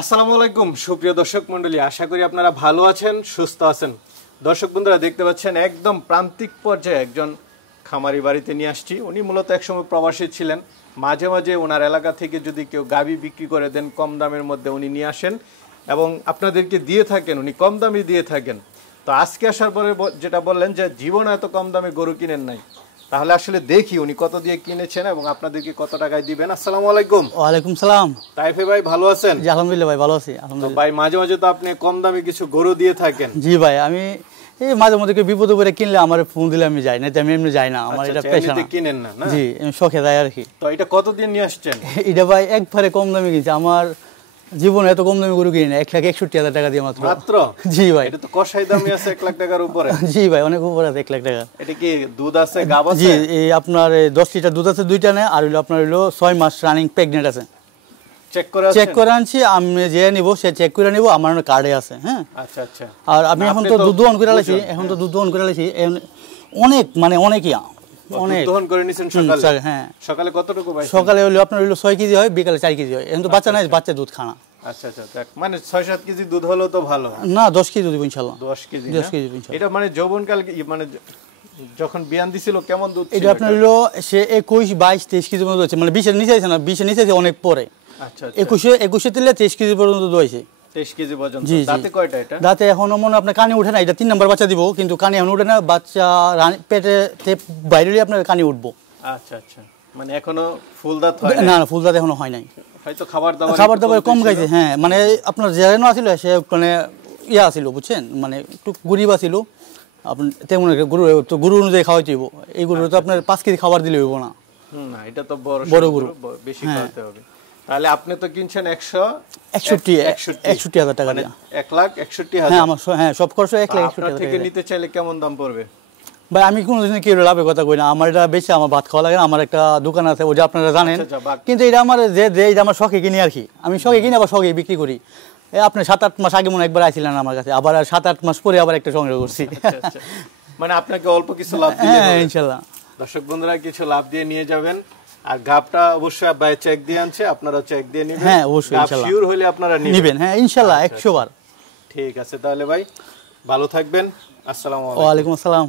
আসসালামু আলাইকুম সুপ্রিয় দর্শক মণ্ডলী, আশা করি আপনারা ভালো আছেন, সুস্থ আছেন। দর্শক বন্ধুরা, দেখতে পাচ্ছেন একদম প্রান্তিক পর্যায়ে একজন খামারি বাড়িতে নিয়ে আসছি। উনি মূলত একসময় প্রবাসী ছিলেন। মাঝে মাঝে ওনার এলাকা থেকে যদি কেউ গাভী বিক্রি করে দেন কম দামের মধ্যে উনি নিয়ে আসেন এবং আপনাদেরকে দিয়ে থাকেন, উনি কম দামে দিয়ে থাকেন। তো আজকে আসার পরে যেটা বললেন যে জীবনে এত কম দামে গরু কিনেন নাই, তাহলে আসলে দেখি উনি কত দিয়ে কিনেছেন এবং আপনাদেরকে কত টাকায় দিবেন। আসসালামু আলাইকুম। ওয়ালাইকুম সালাম। তাইফে ভাই ভালো আছেন? জি আলহামদুলিল্লাহ ভাই, ভালো আছি আলহামদুলিল্লাহ। ভাই মাঝে মাঝে তো আপনি কম দামে কিছু গরু দিয়ে থাকেন। জি ভাই, আমি এই মাঝে মধ্যে বিপদে পড়ে কিনলে আমার ফোন দিলে আমি যাই, না আমি এমনি যাই না, আমার এটা পেশা না। কিনেন না? জি আমি শখে যাই আর কি। তো এটা কত দিয়ে নিয়ে আসছেন? এটা ভাই একবারে কম দামে কিনছি, আমার জীবনে এত কম দামে গরু কিনি না। 1,61,000 টাকা দিয়ে মাত্র। জি ভাই, এটা তো কষাই দামই আছে 1 লাখ টাকার উপরে। জি ভাই, অনেক উপরে আছে 1 লাখ টাকা। এটা কি দুধ আছে, গাব আছে? জি, এই আপনার 10 লিটার দুধ আছে, দুইটা নেই, আর হলো আপনার হলো 6 মাস রানিং প্রেগনেন্ট আছে। চেক করে আনছি, আমি যে নিব সে চেক করে নিব, আমার কার্ডে আছে। হ্যাঁ আচ্ছা আচ্ছা। আর আমি এখন তো দুধ দহন করে লাইছি, অনেক মানে অনেকই অনেক দহন করে নিছেন সকালে। হ্যাঁ, সকালে কতটুকু ভাই? সকালে হলো আপনার হলো 6 কেজি হয়, বিকালে 4 কেজি হয়। এখন তো বাচ্চা নাই, বাচ্চা দুধ খানা। আচ্ছা আচ্ছা, মানে 6-7 কেজি দুধ হলো তো ভালো। না 10 কেজি দুধ ইনশাআল্লাহ। 10 কেজি ইনশাআল্লাহ। এটা মানে যৌবনকাল, মানে যখন বিয়ান দিছিল কেমন দুধ ছিল? এটা আপনার হলো সে 21, 22, 23 কেজি পর্যন্ত হচ্ছে, মানে 20 এর নিচে আছে না, 20 এর নিচে আছে অনেক পরে। আচ্ছা, 21 থেকে 23 কেজি পর্যন্ত দুধ হইছে। 23 কেজি পর্যন্ত। জি দাঁতে কয়টা এটা? দাঁতে এখনো মনে আপনার কানে উঠে না, এটা 3 নাম্বার বাচ্চা দিব, কিন্তু কানে এখন উঠে না, বাচ্চা পেটে বাইরে আপনার কানে উঠবো। আচ্ছা আচ্ছা, মানে এখনো ফুল দাঁত হয় না? না ফুল দাঁত এখনো হয় নাই, হয়তো খাবার দাবার কম খাইছে। হ্যাঁ, মানে আপনার যেন আছিল সে মানে ইয়া আছিল, বুঝছেন, মানে একটু গরিব আছিল। আপনার তেমন গরু অনুযায়ী খাওয়াইতে হইব। এই গরু তো আপনার 5 কেজি খাবার দিলে হইব না। না, এটা তো বড় গরু, বেশি খাওয়াতে হবে। তাহলে আপনি তো কিনছেন 161,000 টাকা দিয়ে। 1,61,000। হ্যাঁ আমার, হ্যাঁ সব খরচ 1,61,000 থেকে নিতে চাইলে কেমন দাম পড়বে ভাই? আমি কোনোদিন কি লাভের কথা কই না, আমার এটা বেশি, আমার ভাত খাওয়া লাগে না। আমার একটা দোকান আছে, ওই যে আপনারা জানেন। কিন্তু এটা আমার এটা আমার শখে কিনি আর কি। আমি শখে কিনি, আবার শখে বিক্রি করি। আপনি 7-8 মাস আগে মনে একবার আইছিলেন আমার কাছে, আবার 7-8 মাস পরে আবার একটা সংগ্রহ করছি। মানে আপনাকে অল্প কিছু লাভ দিলে? হ্যাঁ ইনশাআল্লাহ। দর্শক বন্ধুরা, কিছু লাভ দিয়ে নিয়ে যাবেন। আর গাবটা অবশ্যই ভাই চেক দিয়ে আনছে, আপনারা চেক দিয়ে নেবেন। হ্যাঁ অবশ্যই ইনশাআল্লাহ, শিওর হলে আপনারা নেবেন। হ্যাঁ ইনশাআল্লাহ 100 বার। ঠিক আছে, তাহলে ভাই ভালো থাকবেন। আসসালামু আলাইকুম। ওয়া আলাইকুম আসসালাম।